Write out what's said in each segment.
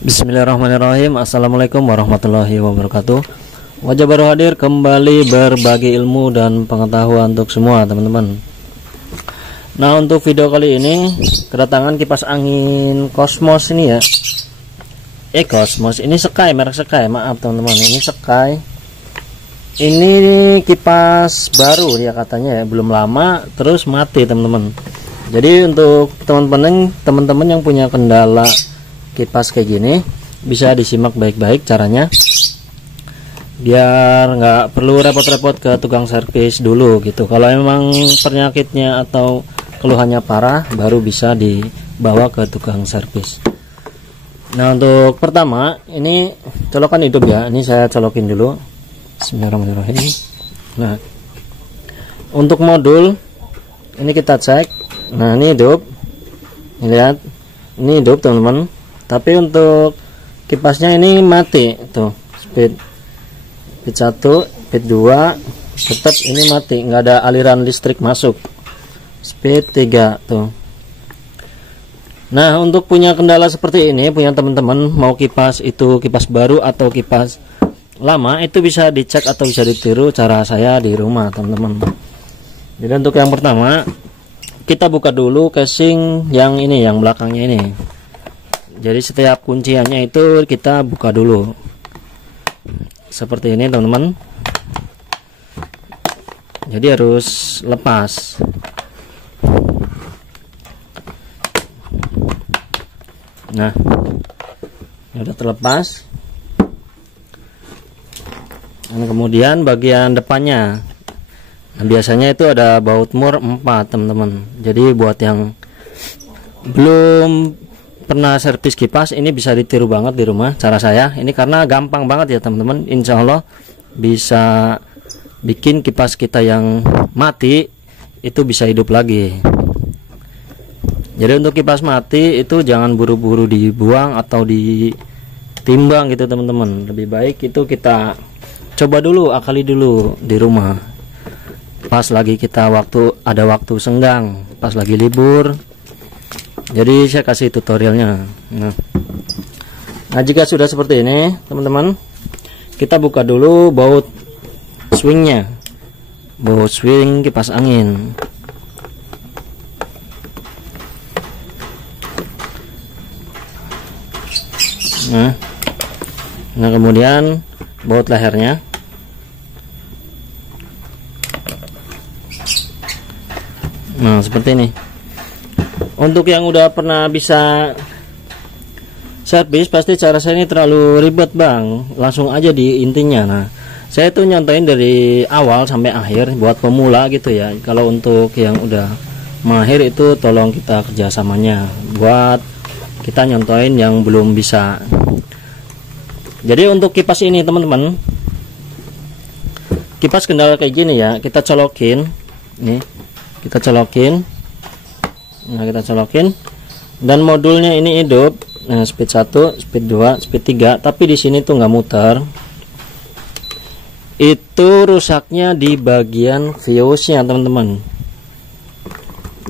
Bismillahirrahmanirrahim. Assalamualaikum warahmatullahi wabarakatuh. Wajah baru hadir kembali berbagi ilmu dan pengetahuan untuk semua teman-teman. Nah, untuk video kali ini kedatangan kipas angin Cosmos ini ya. Cosmos ini Sky, merek Sky, maaf teman-teman, ini Sky. Ini kipas baru ya katanya ya, belum lama terus mati teman-teman. Jadi untuk teman-teman yang punya kendala kipas kayak gini, bisa disimak baik-baik caranya biar nggak perlu repot-repot ke tukang servis dulu gitu. Kalau memang penyakitnya atau keluhannya parah, baru bisa dibawa ke tukang servis. Nah, untuk pertama ini colokan hidup ya, ini saya colokin dulu. Bismillahirrahmanirrahim. Nah, untuk modul ini kita cek. Nah, ini hidup, ini lihat, ini hidup teman-teman. Tapi untuk kipasnya ini mati tuh, speed 1, speed 2 tetap ini mati, nggak ada aliran listrik masuk. Speed 3 tuh. Nah, untuk punya kendala seperti ini, punya teman-teman mau kipas itu kipas baru atau kipas lama, itu bisa dicek atau bisa ditiru cara saya di rumah teman-teman. Jadi untuk yang pertama, kita buka dulu casing yang ini, yang belakangnya ini. Jadi setiap kunciannya itu kita buka dulu seperti ini teman-teman. Jadi harus lepas. Nah, udah terlepas. Dan kemudian bagian depannya, nah, biasanya itu ada baut mur 4 teman-teman. Jadi buat yang belum pernah servis kipas, ini bisa ditiru banget di rumah cara saya ini, karena gampang banget ya teman-teman. Insya Allah bisa bikin kipas kita yang mati itu bisa hidup lagi. Jadi untuk kipas mati itu jangan buru-buru dibuang atau ditimbang gitu teman-teman. Lebih baik itu kita coba dulu, akali dulu di rumah pas lagi kita ada waktu senggang, pas lagi libur. Jadi saya kasih tutorialnya. Nah, jika sudah seperti ini teman-teman, kita buka dulu baut swingnya, baut swing kipas angin. Nah kemudian baut lehernya. Nah, seperti ini. Untuk yang udah pernah bisa servis, pasti cara saya ini terlalu ribet bang, langsung aja di intinya. Nah, saya tuh nyontoin dari awal sampai akhir buat pemula gitu ya. Kalau untuk yang udah mahir itu tolong kita kerjasamanya, buat kita nyontoin yang belum bisa. Jadi untuk kipas ini teman-teman, kipas kendala kayak gini ya, kita colokin nih, kita colokin. Nah, kita colokin, dan modulnya ini hidup. Nah, speed 1, speed 2, speed 3, tapi di sini tuh nggak muter. Itu rusaknya di bagian fuse-nya teman-teman.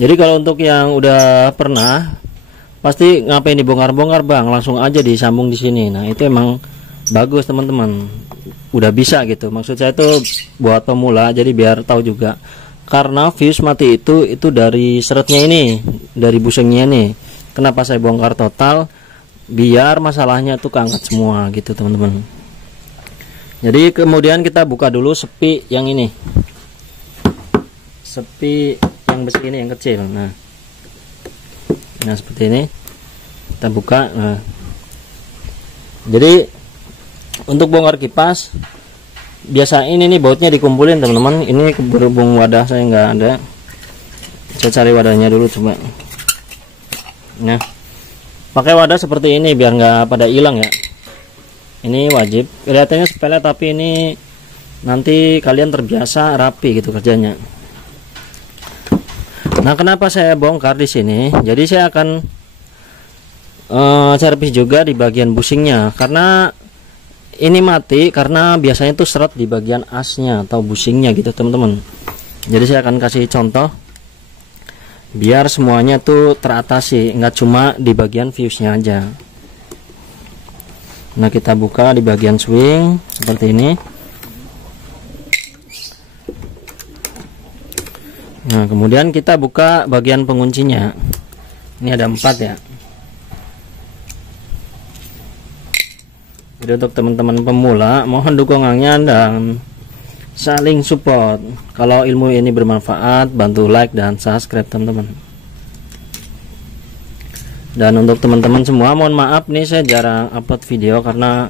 Jadi kalau untuk yang udah pernah, pasti ngapain dibongkar-bongkar bang, langsung aja disambung di sini. Nah, itu emang bagus teman-teman, udah bisa gitu. Maksud saya tuh buat pemula, jadi biar tahu juga. Karena fuse mati itu dari seretnya ini, dari busengnya nih. Kenapa saya bongkar total? Biar masalahnya tuh keangkat semua gitu teman-teman. Jadi kemudian kita buka dulu sepi yang ini, sepi yang besi ini yang kecil. Nah seperti ini kita buka. Nah, jadi untuk bongkar kipas, biasa ini nih bautnya dikumpulin teman-teman. Ini berhubung wadah saya nggak ada, saya cari wadahnya dulu coba. Nah, pakai wadah seperti ini biar nggak pada hilang ya. Ini wajib, kelihatannya sepele tapi ini nanti kalian terbiasa rapi gitu kerjanya. Nah, kenapa saya bongkar di sini? Jadi saya akan servis juga di bagian busingnya, karena ini mati karena biasanya tuh seret di bagian asnya atau busingnya gitu teman-teman. Jadi saya akan kasih contoh biar semuanya tuh teratasi, nggak cuma di bagian fuse-nya aja. Nah, kita buka di bagian swing seperti ini. Nah, kemudian kita buka bagian penguncinya. Ini ada 4 ya. Jadi untuk teman-teman pemula, mohon dukungannya dan saling support. Kalau ilmu ini bermanfaat, bantu like dan subscribe teman-teman. Dan untuk teman-teman semua, mohon maaf nih saya jarang upload video karena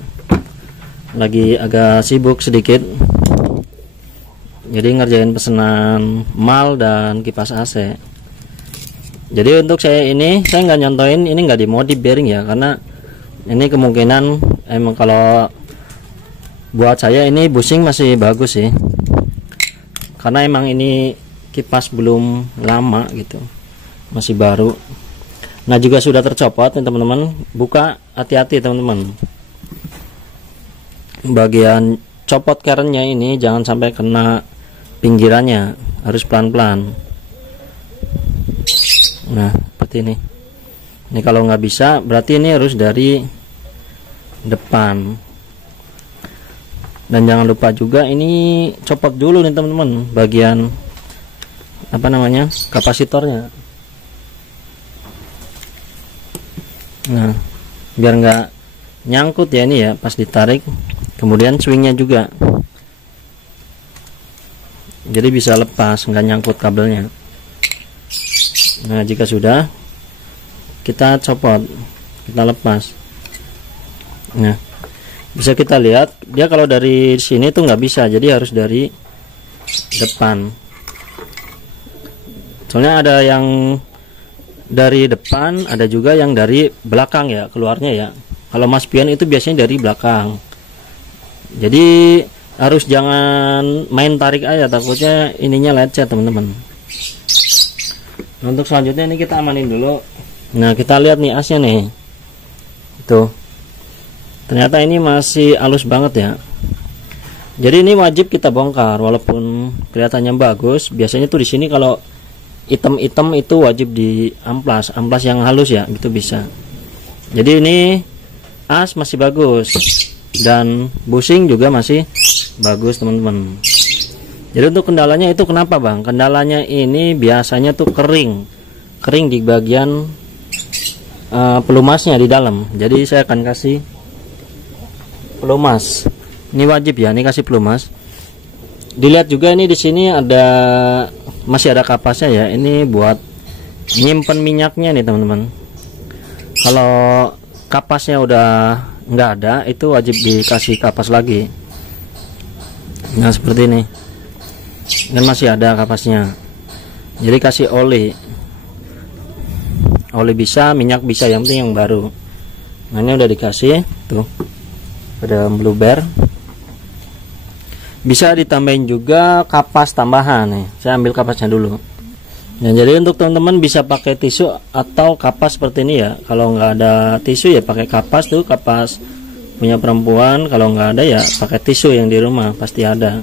lagi agak sibuk sedikit. Jadi ngerjain pesanan mal dan kipas AC. Jadi untuk saya ini, saya nggak nyontoin, ini nggak dimodif bearing ya, karena ini kemungkinan emang kalau buat saya ini bushing masih bagus sih, karena emang ini kipas belum lama gitu, masih baru. Nah, juga sudah tercopot nih teman-teman. Buka hati-hati teman-teman, bagian copot kerennya ini jangan sampai kena pinggirannya, harus pelan-pelan. Nah, seperti ini. Ini kalau nggak bisa berarti ini harus dari depan. Dan jangan lupa juga ini copot dulu nih teman-teman, bagian apa namanya, kapasitornya. Nah, biar nggak nyangkut ya ini ya pas ditarik. Kemudian swingnya juga, jadi bisa lepas, nggak nyangkut kabelnya. Nah, jika sudah, kita copot, kita lepas. Nah, bisa kita lihat dia kalau dari sini tuh nggak bisa, jadi harus dari depan. Soalnya ada yang dari depan, ada juga yang dari belakang ya keluarnya ya. Kalau mas pion itu biasanya dari belakang, jadi harus jangan main tarik aja, takutnya ininya lecet teman-teman. Nah, untuk selanjutnya ini kita amanin dulu. Nah, kita lihat nih asnya nih, tuh ternyata ini masih halus banget ya. Jadi ini wajib kita bongkar, walaupun kelihatannya bagus. Biasanya tuh di sini kalau hitam-hitam itu wajib di amplas yang halus ya, itu bisa. Jadi ini as masih bagus dan bushing juga masih bagus teman-teman. Jadi untuk kendalanya itu kenapa bang? Kendalanya ini biasanya tuh kering di bagian pelumasnya di dalam. Jadi saya akan kasih pelumas. Ini wajib ya, ini kasih pelumas. Dilihat juga ini di sini masih ada kapasnya ya. Ini buat nyimpen minyaknya nih teman-teman. Kalau kapasnya udah nggak ada, itu wajib dikasih kapas lagi. Nah, seperti ini. Dan masih ada kapasnya. Jadi kasih oli bisa, minyak bisa, yang penting yang baru. Nah, ini udah dikasih tuh, ada blue bear. Bisa ditambahin juga kapas tambahan nih. Saya ambil kapasnya dulu. Nah, jadi untuk teman-teman bisa pakai tisu atau kapas seperti ini ya. Kalau nggak ada tisu ya pakai kapas tuh, kapas punya perempuan. Kalau nggak ada ya pakai tisu yang di rumah, pasti ada.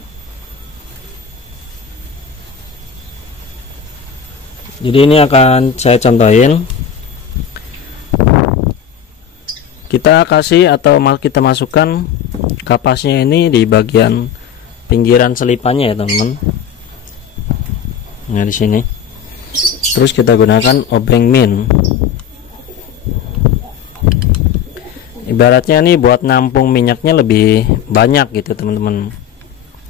Jadi ini akan saya contohin. Kita kasih atau kita masukkan kapasnya ini di bagian pinggiran selipannya ya teman-teman. Nah, di sini. Terus kita gunakan obeng min. Ibaratnya nih buat nampung minyaknya lebih banyak gitu teman-teman.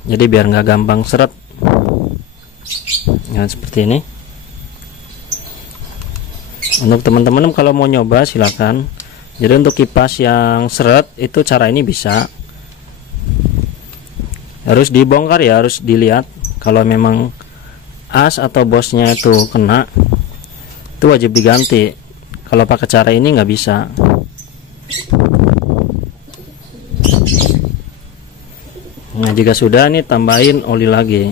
Jadi biar nggak gampang seret. Nah, seperti ini. Untuk teman-teman kalau mau nyoba silakan. Jadi untuk kipas yang seret itu cara ini bisa. Harus dibongkar ya, harus dilihat. Kalau memang as atau bosnya itu kena, itu wajib diganti. Kalau pakai cara ini nggak bisa. Nah, jika sudah nih tambahin oli lagi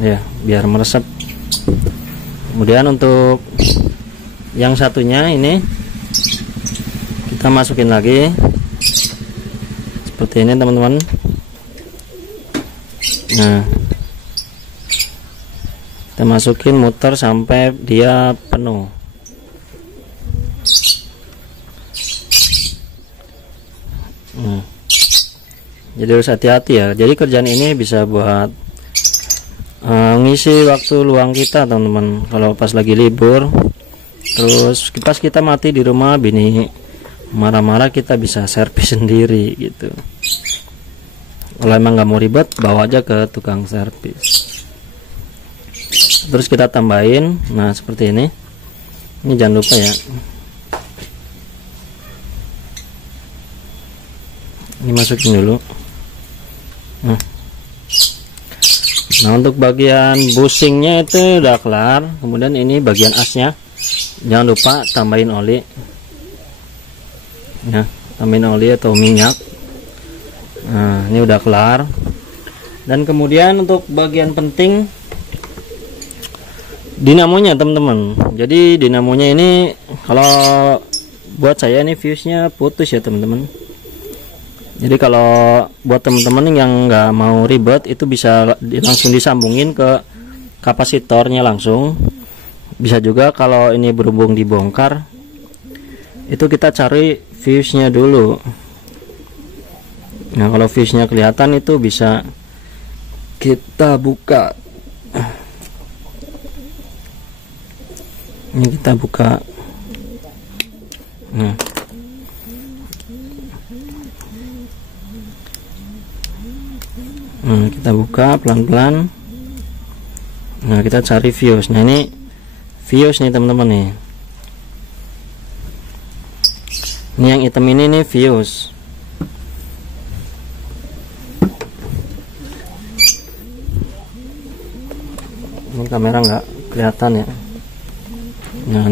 ya, biar meresap. Kemudian untuk yang satunya ini kita masukin lagi seperti ini teman-teman. Nah, kita masukin, muter sampai dia penuh. Jadi harus hati-hati ya. Jadi kerjaan ini bisa buat ngisi waktu luang kita teman-teman. Kalau pas lagi libur, terus kipas kita mati di rumah, bini marah-marah, kita bisa servis sendiri gitu. Kalau emang nggak mau ribet, bawa aja ke tukang servis. Terus kita tambahin, nah seperti ini. Ini jangan lupa ya. Ini masukin dulu. Nah untuk bagian bushingnya itu udah kelar. Kemudian ini bagian asnya, jangan lupa tambahin oli ya, tambahin oli atau minyak. Nah ini udah kelar. Dan kemudian untuk bagian penting, dinamonya teman-teman. Jadi dinamonya ini kalau buat saya ini fuse-nya putus ya teman-teman. Jadi kalau buat teman-teman yang nggak mau ribet, itu bisa langsung disambungin ke kapasitornya langsung. Bisa juga kalau ini berhubung dibongkar, itu kita cari fuse-nya dulu. Nah kalau fuse-nya kelihatan, itu bisa kita buka. Ini kita buka. Nah kita buka pelan-pelan. Nah kita cari fuse. Nah ini fuse nih teman-teman nih. Ini yang hitam ini nih fuse. Ini kamera nggak kelihatan ya. Nah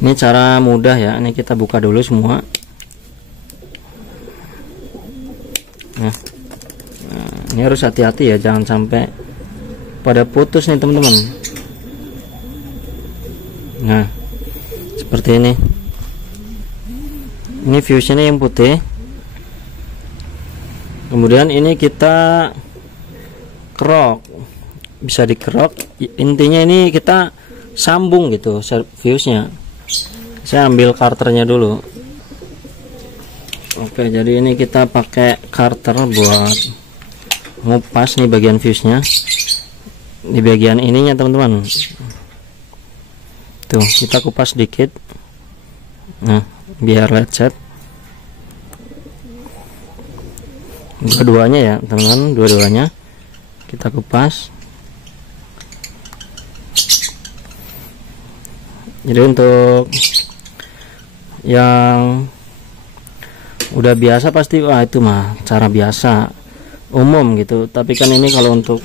ini cara mudah ya. Ini kita buka dulu semua. Nah ini harus hati-hati ya, jangan sampai pada putus nih teman-teman. Nah seperti ini. Ini fuse-nya yang putih. Kemudian ini kita kerok, bisa dikerok. Intinya ini kita sambung gitu fuse-nya. Saya ambil karternya dulu. Oke, jadi ini kita pakai karter buat ngupas nih bagian fuse-nya. Di bagian ininya teman-teman. Tuh, kita kupas dikit. Nah, biar lecet. Dua-duanya ya, teman-teman, dua-duanya kita kupas. Jadi untuk yang udah biasa pasti wah itu mah cara biasa umum gitu, tapi kan ini kalau untuk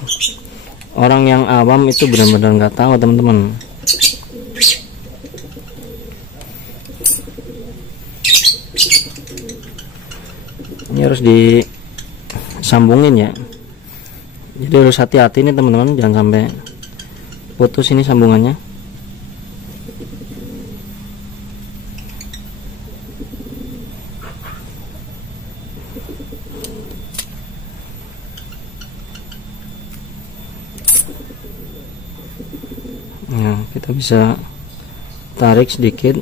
orang yang awam itu benar-benar nggak tahu teman-teman. Ini harus disambungin ya, jadi harus hati-hati nih teman-teman, jangan sampai putus ini sambungannya. Nah, kita bisa tarik sedikit.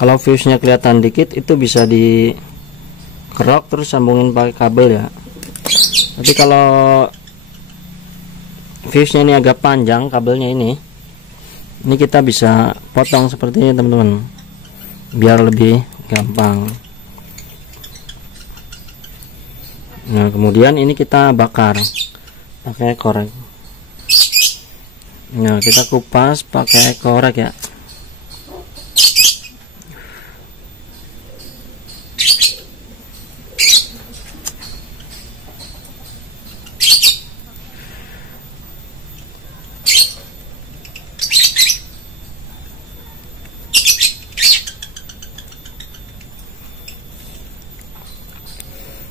Kalau fuse-nya kelihatan dikit, itu bisa dikerok terus sambungin pakai kabel ya. Tapi kalau fuse-nya ini agak panjang kabelnya ini kita bisa potong seperti ini teman-teman, biar lebih gampang. Nah kemudian ini kita bakar pakai korek. Nah kita kupas pakai korek ya.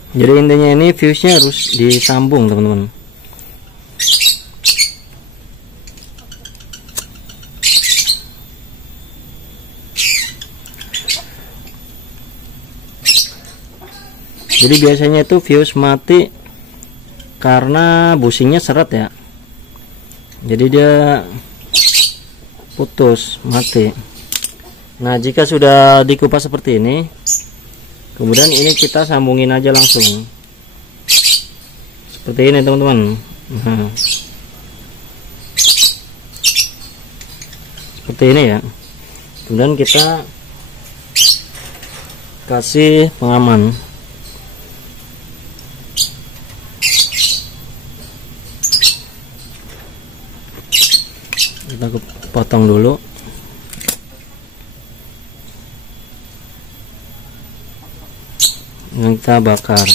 Jadi intinya ini fuse-nya harus disambung teman-teman. Jadi biasanya itu fuse mati karena bushingnya seret ya. jadi dia putus, mati. Nah, jika sudah dikupas seperti ini, kemudian ini kita sambungin aja langsung seperti ini teman-teman. Nah, seperti ini ya. Kemudian kita kasih pengaman. Kita potong dulu. Yang kita bakar.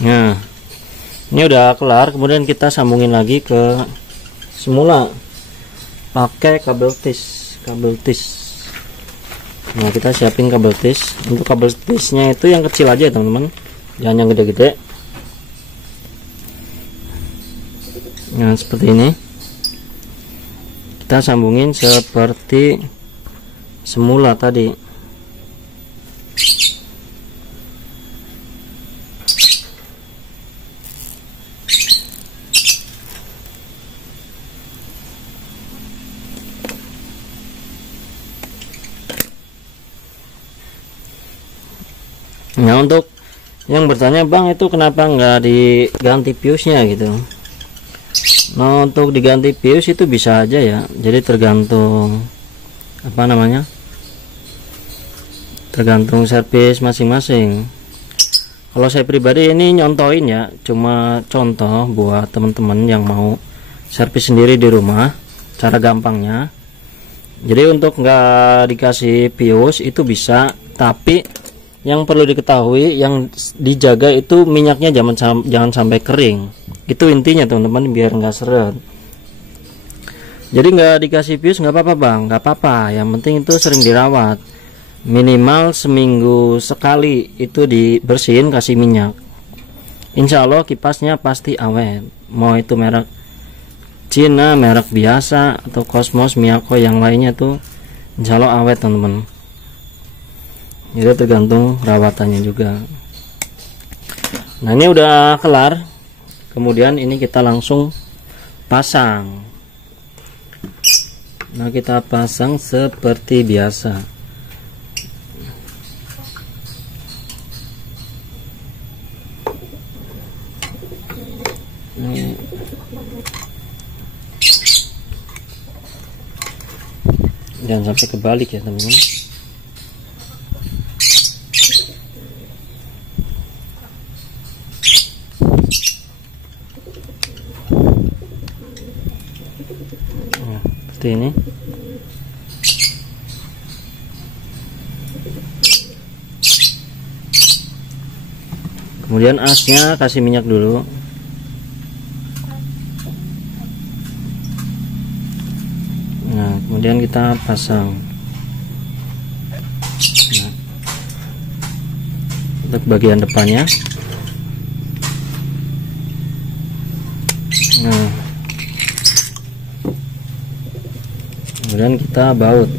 Nah, ini udah kelar. Kemudian kita sambungin lagi ke semula pakai kabel tis. Nah, kita siapin kabel tis. Untuk kabel tisnya itu yang kecil aja teman-teman, jangan yang gede-gede. Nah, seperti ini kita sambungin seperti semula tadi. Nah, untuk yang bertanya, bang itu kenapa nggak diganti fuse-nya gitu. Nah, untuk diganti fuse itu bisa aja ya, jadi tergantung apa namanya, tergantung servis masing-masing. Kalau saya pribadi ini nyontoin ya, cuma contoh buat teman-teman yang mau servis sendiri di rumah, cara gampangnya. Jadi untuk nggak dikasih fuse itu bisa, tapi yang perlu diketahui, yang dijaga itu minyaknya jangan sampai kering. Itu intinya teman-teman, biar nggak seret. Jadi nggak dikasih fuse nggak apa-apa bang, nggak apa-apa. Yang penting itu sering dirawat, minimal seminggu sekali itu dibersihin, kasih minyak. Insya Allah kipasnya pasti awet. Mau itu merek Cina, merek biasa, atau Cosmos, Miyako yang lainnya tuh insya Allah awet teman-teman. Jadi tergantung rawatannya juga. Nah, ini udah kelar. Kemudian ini kita langsung pasang. Nah, kita pasang seperti biasa. Ini jangan sampai kebalik ya teman-teman. Seperti ini. Kemudian asnya kasih minyak dulu. Nah, kemudian kita pasang. Nah, untuk bagian depannya. Nah, kemudian kita baut.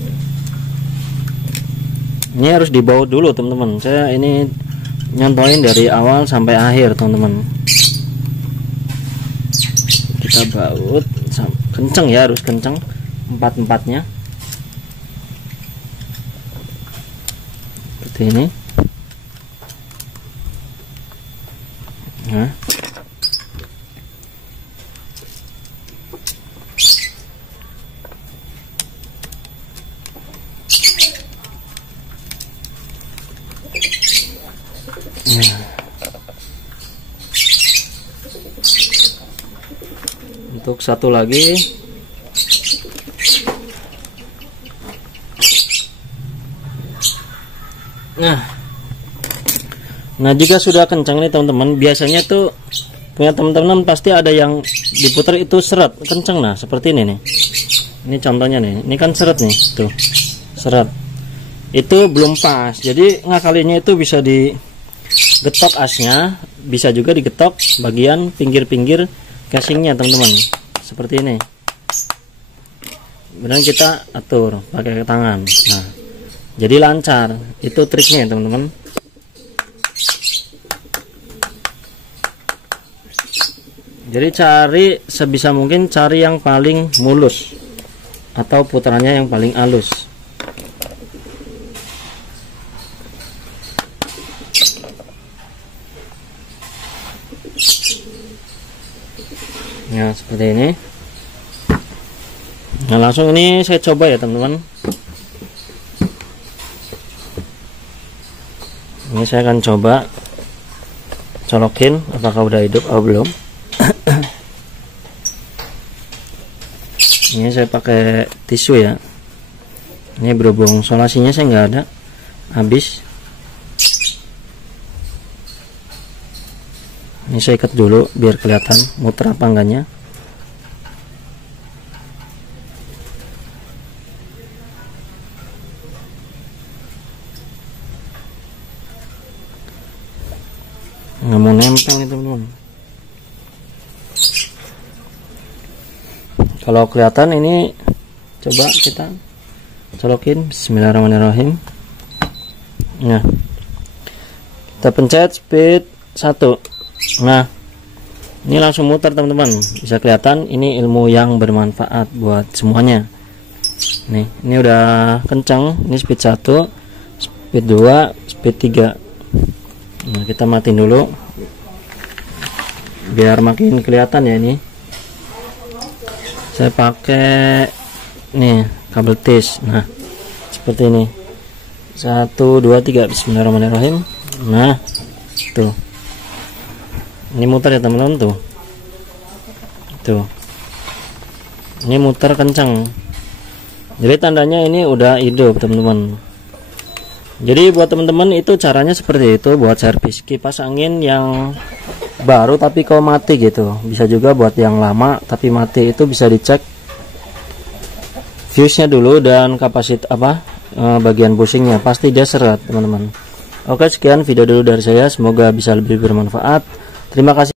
Ini harus dibaut dulu teman-teman. Saya ini nyontoin dari awal sampai akhir teman-teman. Kita baut kenceng ya, harus kenceng, empat-empatnya seperti ini. Nah, untuk satu lagi. Nah, jika sudah kencang nih teman-teman, biasanya tuh punya teman-teman pasti ada yang diputar itu seret kencang. Nah, seperti ini nih. Ini contohnya nih. Ini kan seret nih, tuh seret. Itu belum pas. Jadi ngakalinya itu bisa digetok asnya, bisa juga digetok bagian pinggir-pinggir casingnya teman-teman. Seperti ini. kemudian kita atur pakai tangan. Nah, jadi lancar. Itu triknya ya teman-teman. Jadi cari sebisa mungkin cari yang paling mulus atau putarannya yang paling halus. Ya, seperti ini. Nah, langsung ini saya coba ya teman-teman. Ini saya akan coba colokin apakah udah hidup atau belum. Ini saya pakai tisu ya. Ini berhubung solasinya saya nggak ada, habis. Ini saya ikat dulu biar kelihatan muter apa enggaknya. Nggak mau nempel itu teman-teman. Kalau kelihatan ini, coba kita colokin. Bismillahirrahmanirrahim. Nah, kita pencet speed 1. Nah, ini langsung muter teman-teman. Bisa kelihatan ini ilmu yang bermanfaat buat semuanya. Nih, ini udah kencang. Ini speed 1, speed 2, speed 3. Nah, kita matiin dulu biar makin kelihatan ya. Ini saya pakai nih kabel tis. Nah, seperti ini. 1 2 3. Bismillahirrahmanirrahim. Nah, tuh. Ini muter ya teman-teman tuh. Tuh. Ini muter kencang. Jadi tandanya ini udah hidup teman-teman. Jadi buat teman-teman itu caranya seperti itu buat servis kipas angin yang baru tapi kok mati gitu. Bisa juga buat yang lama tapi mati, itu bisa dicek fuse-nya dulu dan kapasitas bagian bushingnya, pasti dia seret teman-teman. Oke, sekian video dulu dari saya, semoga bisa lebih bermanfaat. Terima kasih.